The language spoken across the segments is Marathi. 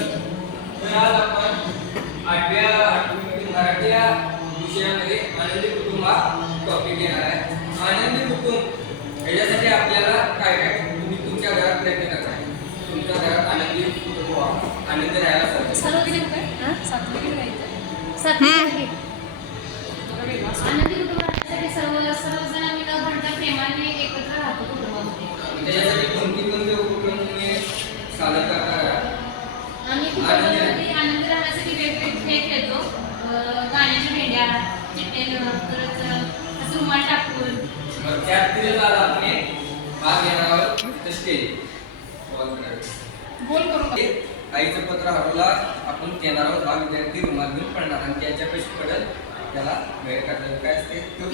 तर आज आपण आठव्या आठवीमध्ये मराठी या विषयामध्ये आनंदी कुटुंब हा टॉपिक घेणार आहे. आनंदी कुटुंब याच्यासाठी आपल्याला काय काय? तुम्ही तुमच्या घरात प्रयत्न करता तुमच्या घरात आनंदी कुटुंब आनंदी राहायला आहोत तिथं स्टेज बॉल करायचं. गोल करून आईचं पत्र हरवला आपण घेणार आहोत हा विद्यार्थी रुमाल घेऊन पडणार आणि त्याच्या पैसे पडेल त्याला वेळ काढलं काय असते तो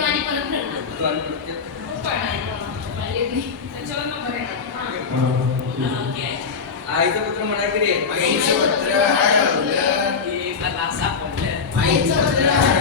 आणि परत तो आणि आईचं पत्र म्हणाय की रे आईचं पत्र हरवलं. I of the Lord.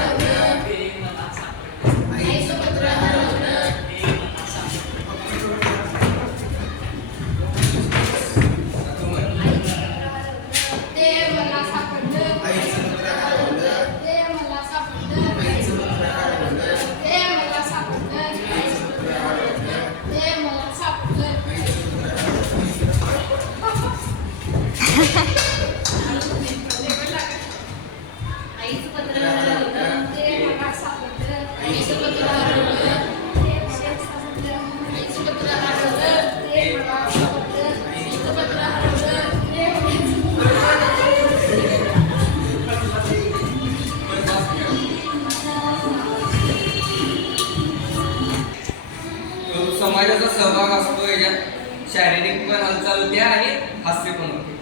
समाजाचा सहभाग असतो याच्यात शारीरिक पण हालचाल होते आणि हास्य पण होते.